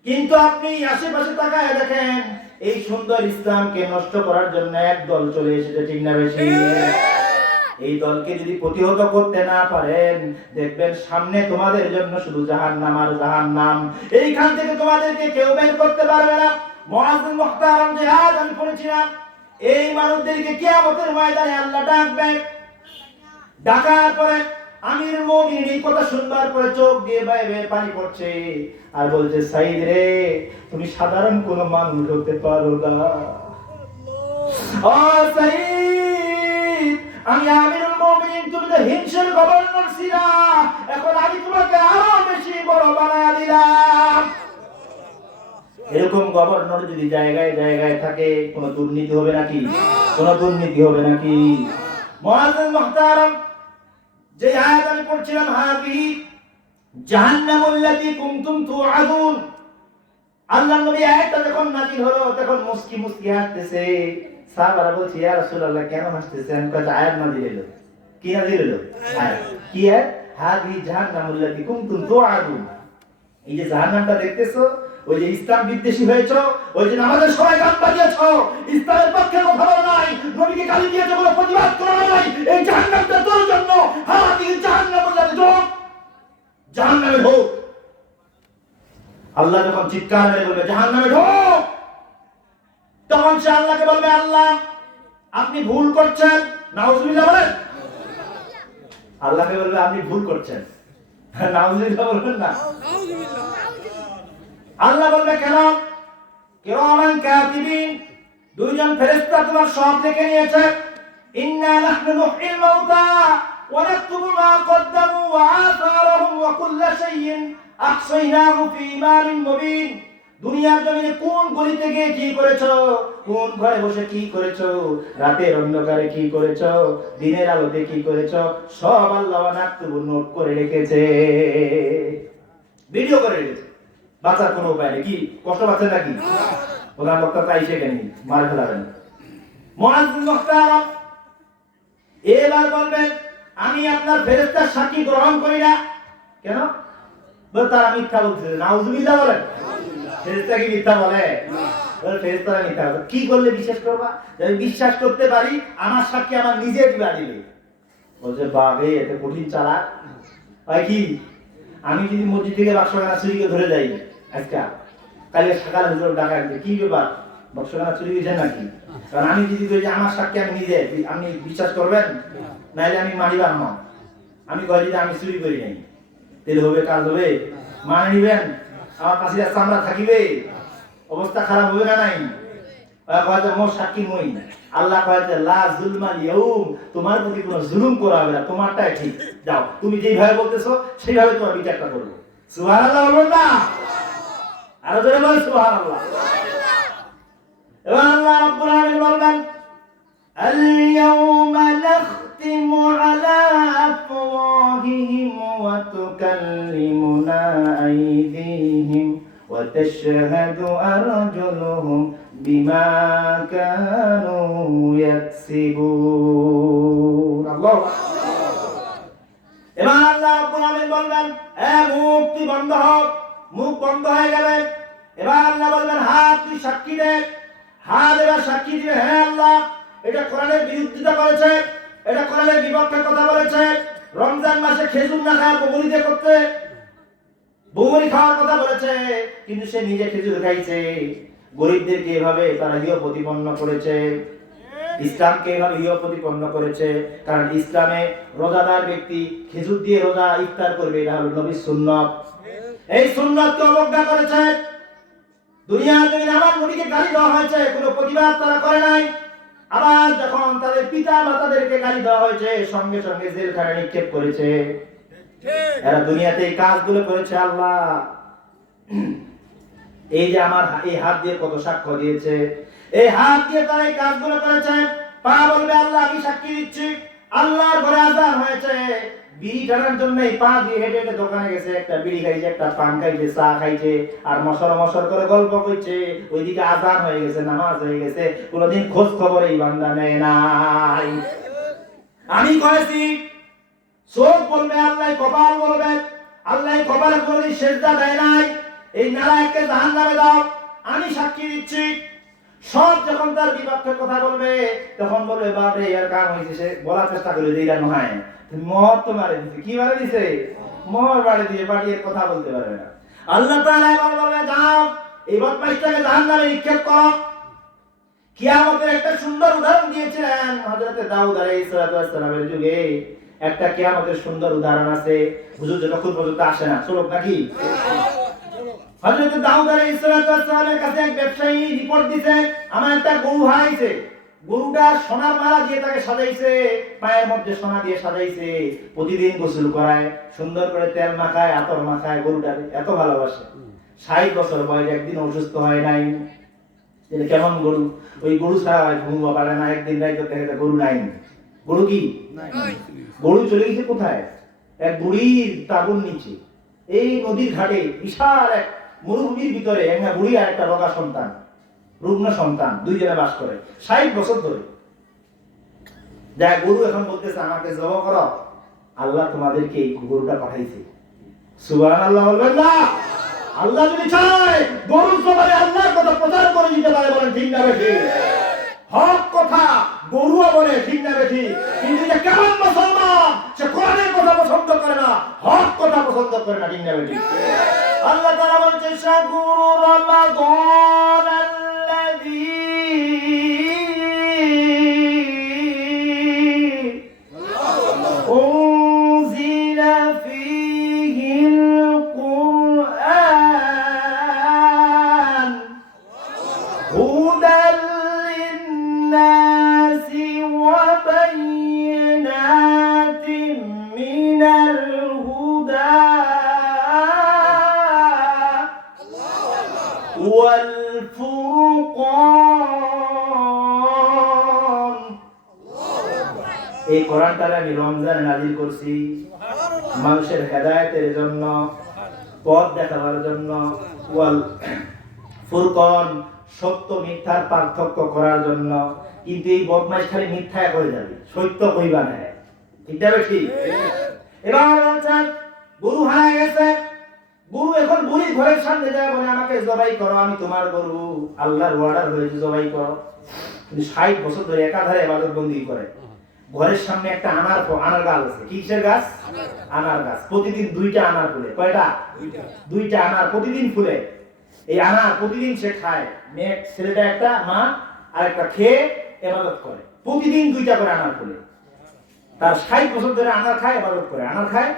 কিন্তু আপনি আশেপাশে তাকায় দেখেন, এই সুন্দর ইসলামকে নষ্ট করার জন্য এক দল চলে এসেছে, ঠিক না বেশি? এই দলকে যদি প্রতিহত করতে না পারেন, দেখবেন সামনে তোমাদের জন্য শুধু জাহান্নাম আর জাহান্নাম। এইখান থেকে তোমাদেরকে কেউ বের করতে পারবে না। মুআজ্জিন মুহতারাম যে আজ আমি পড়েছিলাম, এই মানুষদেরকে কিয়ামতের ময়দানে আল্লাহ ডাকবে। ডাকার পরে আমিরুল মুমিনিন এই কথা শুনবার পরে চোখ দিয়ে বাইরে পানি পড়ছে আর বলছে, সাঈদ রে, তুমি সাধারণ কোন মানুষ হতে পারো না। ও সাঈদ, আমি আমিরুল মুমিনিন, তুমি তো হিংসের গভর্নর ছিলা, এখন আমি তোমাকে আরো বেশি বড় বানায় দিলাম। এরকম গভর্নর যদি জায়গায় জায়গায় থাকে, কোন দুর্নীতি হবে নাকি? কোন দুর্নীতি হবে নাকি? মুআজ্জিন মুহতারাম, যে আয়াত আমি পড়ছিলাম, হাযিহি জাহান্নামুল লাতী কুনতুম তুআদুন, আল্লাহর নবী আয়াতটা যখন নাযিল হলো তখন মুস্কি মুস্কি হাসতেছে। সাহাবারা বলছে, ইয়া রাসূলুল্লাহ কেন হাসতেছেন? কয় আয়াত নাযিল হলো। কি নাযিল হলো? আয়াত। কি আয়াত? হাযিহি জাহান্নামুল লাতী কুনতুম তুআদুন। এই যে জাহান্নামটা দেখতেছো, ওই যে ইসলাম বিদ্বেষী হয়েছো, ওই যে আমাদের সবাই গান বাজিয়েছো, ইসলামের পক্ষে কথা বলা নাই, নবীকে গালি দিয়েছো বলে প্রতিবাদ করা নাই, এই জাহান্নামটা তোর জন্য। হ্যাঁ, তুমি জাহান্নামের লাগে ঢোক, জাহান্নামে ঢোক। আল্লাহ যখন চিৎকার করে বলবে জাহান্নামে ঢোক, তখন সে আল্লাহকে বলবে আল্লাহ আপনি ভুল করছেন, নাউজুবিল্লাহ বলেন। আল্লাহকে বলবে আপনি ভুল করছেন, নাউজুবিল্লাহ বলবেন না। আল্লাহ বলবে কেন? কিরামান কাতিবিন, দুইজন ফেরেশতা তোমার সব লিখে নিয়েছে। ইন্না নাহনু নুহয়িল মাউতা ওয়া নাকতুবু মা কদ্দামু ওয়া আথারহুম ওয়া কুল্লা শাইইন আহসাইনাহু ফি ইমামিন মুবিন। দুনিয়ার জমিনে কোন গলিতে গিয়ে কি করেছো, কোন ঘরে বসে কি করেছো, রাতের অন্ধকারে কি করেছো, দিনের আলোতে কি করেছো, সব আল্লাহ নাকতুবু নোট করে রেখেছে, ভিডিও করে রেখেছে। বাঁচার কোনো উপায় নেই। কি কষ্ট পাচ্ছেন নাকি? প্রধান বক্তা তাই শেখেনি, মার ফেলাবেন। মুআজ্জিন মুহতারাম এবার বলবেন আমি আপনার ফেরেশতার সাক্ষী গ্রহণ করি না। কেন? বলে তারা মিথ্যা বলছে। নাউজুবিল্লাহ বলেন। ফেরেশতা কি মিথ্যা বলে? বলে ফেরেশতারা মিথ্যা বলে। কি করলে বিশ্বাস করবা? যদি বিশ্বাস করতে পারি আমার সাক্ষী আমার নিজে দিবে। বলছে বাবা এত কঠিন চালাক হয় কি? আমি যদি মসজিদ থেকে বাক্সখানা চুরিকে ধরে যাই আজকে, কালকে সকালে হুজুর ডাকা কি ব্যাপার, বাক্সখানা চুরি গেছে নাকি? কারণ আমি যদি কই যে আমার সাক্ষী আমি নিজে, আপনি বিশ্বাস করবেন? নাইলে আমি মারিবার না। আমি কই যে আমি চুরি করি নাই, তেল হবে কাজ হবে, মানে নিবেন? আমার কাছে চামড়া থাকিবে, অবস্থা খারাপ হবে না নাই? কয়েছে মোর সাক্ষী মই। আল্লাহ কয়েছে লা জুলমাল ইয়াউম, তোমার প্রতি কোনো জুলুম করা হবে না, তোমারটাই ঠিক। যাও তুমি যেইভাবে বলতেছো সেইভাবে তোমার বিচারটা করবো। সুবহানাল্লাহ বলবেন না? আরো জোরে বলেন সুবহানাল্লাহ। এবার আল্লাহ রাব্বুল আলামিন বলবেন আল ইয়াউমা নাখতিমু আলা আফওয়াহিহিম ওয়া তুকাল্লিমুনা আইদিহিম ওয়া তাশহাদু আরজুলুহুম বিমা কানু ইয়াকসিবুন। আল্লাহু এবার আল্লাহ রাব্বুল আলামিন বলবেন মুখ তুই বন্ধ হোক। মুখ বন্ধ হয়ে গেলে এবার আল্লাহ বলবেন হাত তুই সাক্ষী দে। হাত এবার সাক্ষী দিবে হ্যাঁ আল্লাহ এটা কোরআনের বিরোধিতা করেছে, এটা কোরআনের বিপক্ষে কথা বলেছে, রমজান মাসে খেজুর না খায় বগুড়ি দিয়ে করতে, বগুড়ি খাওয়ার কথা বলেছে, কিন্তু সে নিজে খেজুর খাইছে। গরিবদেরকে এভাবে তারা ইহ প্রতিপন্ন করেছে, ইসলামকে এভাবে ইহ প্রতিপন্ন করেছে। কারণ ইসলামে রোজাদার ব্যক্তি খেজুর দিয়ে রোজা ইফতার করবে, এটা হলো নবীর সুন্নাত। এই সুন্নাতকে অবজ্ঞা করেছে। দুনিয়ার জমিনে আমার নবীকে গালি দেওয়া হয়েছে, কোনো প্রতিবাদ তারা করে নাই। আবার যখন তাদের পিতা মাতাদেরকে গালি দেওয়া হয়েছে সঙ্গে সঙ্গে জেলখানায় নিক্ষেপ করেছে। এরা দুনিয়াতে এই কাজগুলো করেছে। আল্লাহ এই যে আমার এই হাত দিয়ে কত সাক্ষ্য দিয়েছে, এই হাত দিয়ে তারা এই কাজগুলো করেছে। পা বলবে আল্লাহ আমি সাক্ষী দিচ্ছি আল্লাহর ঘরে আযান হয়েছে, বিড়ি টানার জন্য এই পা দিয়ে হেঁটে হেঁটে দোকানে গেছে, একটা বিড়ি খাইছে, একটা পান খাইছে, চা খাইছে, আর মশর মশর করে গল্প করছে। ওইদিকে আযান হয়ে গেছে, নামাজ হয়ে গেছে, কোনোদিন খোঁজ খবর এই বান্দা নেয় নাই। আমি করেছি চোখ বলবে আল্লাহ, কপাল বলবে আল্লাহ, কপালে কোনোদিন সেজদা দেয় নাই, এই নালায়েককে জাহান্নামে দাও। আমি সাক্ষী দিচ্ছি। সব যখন তার বিপক্ষে কথা বলবে তখন বলবে বাপরে এর কাম হয়েছে। সে বলার চেষ্টা করে যে এটা নয়, মোহর তো মারে দিছে। কি মারে দিছে? মোহর মারে দিয়ে পাঠিয়ে কথা বলতে পারবে না। আল্লাহ তাআলা বলবে যাও এই বদমাইশটাকে জাহান্নামে নিক্ষেপ করো। কিয়ামতের একটা সুন্দর উদাহরণ দিয়েছিলেন হযরত দাউদ আলাইহিস সালামের যুগে। একটা কিয়ামতের সুন্দর উদাহরণ আছে। হুজুর যতক্ষণ পর্যন্ত আসে না চলুক নাকি? হযরত দাউদ আলাইহিস সালামের কাছে এক ব্যবসায়ী রিপোর্ট দিয়েছে আমার একটা গরু হারাইছে। গরুটা সোনার মালা দিয়ে তাকে সাজাইছে, পায়ের মধ্যে সোনা দিয়ে সাজাইছে, প্রতিদিন গোসল করায়, সুন্দর করে তেল মাখায়, আতর মাখায়, গরুটাকে এত ভালোবাসে। ৬০ বছর বয়স, একদিন অসুস্থ হয় নাই। কেমন গরু? ওই গরু ছাড়া হয় ঘুমবা পারে না। একদিন রাইতে দেখে গরু নাই। গরু কি গরু চলে গেছে কোথায়? এক বুড়ির তাঁবুর নিচে, এই নদীর ঘাটে, বিশাল এক মরুভূমির ভিতরে একটা বুড়ি আর একটা রোগা সন্তান, রুগ্ন সন্তান, দুইজনে বাস করে ৬০ বছর ধরে। যা গরু এখন বলতেছে আমাকে জবাই করো, আল্লাহ তোমাদেরকে এই গরুটা পাঠাইছে। সুবহানাল্লাহ বলবেন না? আল্লাহ যদি চায় গরুর জবানে আল্লাহর কথা প্রচার করে দিতে পারে, বলেন ঠিক না বেঠিক? হক কথা গরুও বলে, ঠিক না বেঠিক? কিন্তু যে কেমন মুসলমান, সে কোরআনের কথা পছন্দ করে না, হক কথা পছন্দ করে না, ঠিক না বেঠিক? আল্লাহ তাআলা বলছে শাকুরু রমাদান আল্লাযী أنزل فيه القرآن هدى للناس وبينات من الهدى والفرقان। এই কোরআনটা আমি রমজানে নাযিল করছি মানুষের হেদায়েতের জন্য, পথ দেখাবার জন্য, ওয়াল ফুরকান সত্য মিথ্যার পার্থক্য করার জন্য। কিন্তু এই বদমাইশ খালি মিথ্যা করে যাবে, সত্য কইবা না, ঠিক না ঠিক? এবার বলছেন গরু হারায় গেছে, গরু এখন বুড়ির ঘরের সামনে যায় বলে আমাকে জবাই করো, আমি তোমার গরু, আল্লাহর অর্ডার হয়েছে জবাই করো। কিন্তু 60 বছর ধরে একাধারে ইবাদত বন্দি করে। ঘরের সামনে একটা আনার গাছ আছে। কিসের গাছ? আনার গাছ। প্রতিদিন 2টা আনার ফুলে। কয়টা? 2টা আনার প্রতিদিন ফুলে। এই আনার প্রতিদিন সে খায়। মেয়ে ছেলেটা একটা, মা আর একটা খেয়ে ইবাদত করে। প্রতিদিন 2টা করে আনার ফুলে। তার 60 বছর ধরে আনার খায়, ইবাদত করে, আনার খায়।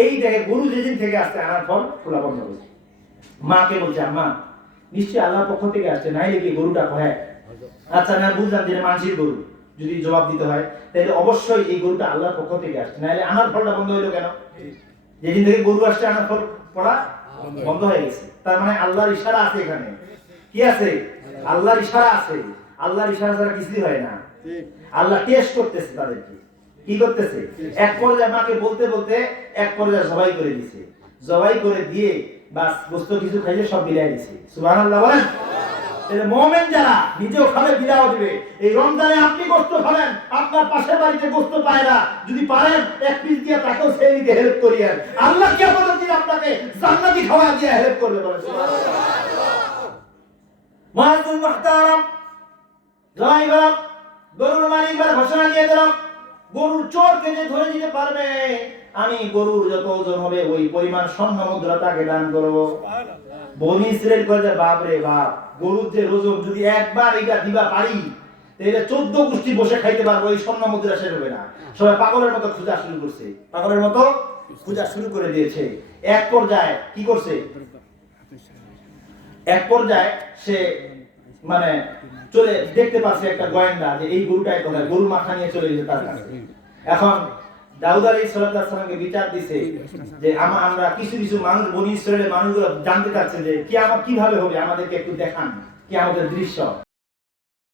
এই দেখে গরু যেদিন থেকে আসছে আনার ফল খোলা বন্ধ হয়েছে। মাকে বলছে, মা নিশ্চয়ই আল্লাহর পক্ষ থেকে আসছে, নাইলে কি গরুটা কয়? আচ্ছা না, বুঝলাম যে মানসির গরু, যদি জবাব দিতে হয় তাহলে অবশ্যই এই গরুটা আল্লাহর পক্ষ থেকে আসছে, নাহলে আনার ফলটা বন্ধ হইলো কেন? যেদিন থেকে গরু আসছে আনার ফল পড়া বন্ধ হয়ে গেছে। তার মানে আল্লাহর ইশারা আছে এখানে। কি আছে? আল্লাহর ইশারা আছে। আল্লাহর ইশারা ছাড়া কিছুই হয় না। আল্লাহ টেস্ট করতেছে তাদেরকে। কি করতেছে? এক পর্যায়ে মাকে বলতে বলতে এক পর্যায়ে জবাই করে দিয়েছে। জবাই করে দিয়ে বাস গোস্ত কিছু খাইলে সব বিলাই দিয়েছে। সুবহানাল্লাহ বলেন। মুমিন যারা নিজেও খাবে, বিদাও দিবে। এই রমজানে আপনি গোস্ত খাবেন, আপনার পাশের বাড়িতে গোস্ত পায় না, যদি পারেন এক পিস দিয়ে তাকেও সেই দিতে হেল্প করিয়েন। আল্লাহ কিয়ামতের দিন আপনাকে জান্নাতি খাওয়া দিয়ে হেল্প করবে, বলেন সুবহানাল্লাহ। মুআজ্জিন মুহতারাম, জয়গণ গরুর মালিকরা ঘোষণা দিয়ে দিলাম, গরুর চোরকে যে ধরে নিতে পারবে আমি গরুর যত ওজন হবে ওই পরিমাণ স্বর্ণ মুদ্রা তাকে দান করব। বনি ইসরাইল কয়ে, বাপ রে বাপ, গরুর যে ওজন যদি একবার এটা দিবা পারি তাহলে 14 গোষ্ঠী বসে খাইতে পারবো, এই স্বর্ণ মুদ্রা শেষ হবে না। সবাই পাগলের মতো খোঁজা শুরু করছে, পাগলের মতো খোঁজা শুরু করে দিয়েছে। এক পর্যায়ে কি করছে? এক পর্যায়ে সে মানে চলে দেখতে পাচ্ছে একটা গোয়েন্দা যে এই গরুটাই কোথায়, গরু মাথা নিয়ে চলে গেছে তার কাছে। এখন দাউদ আলাইহিস সালামকে বিচার দিছে যে আমরা কিছু কিছু মানুষ, বনি ইসরাইলের মানুষগুলো জানতে চাচ্ছে যে কিয়ামত কিভাবে হবে, আমাদেরকে একটু দেখান কিয়ামতের দৃশ্য।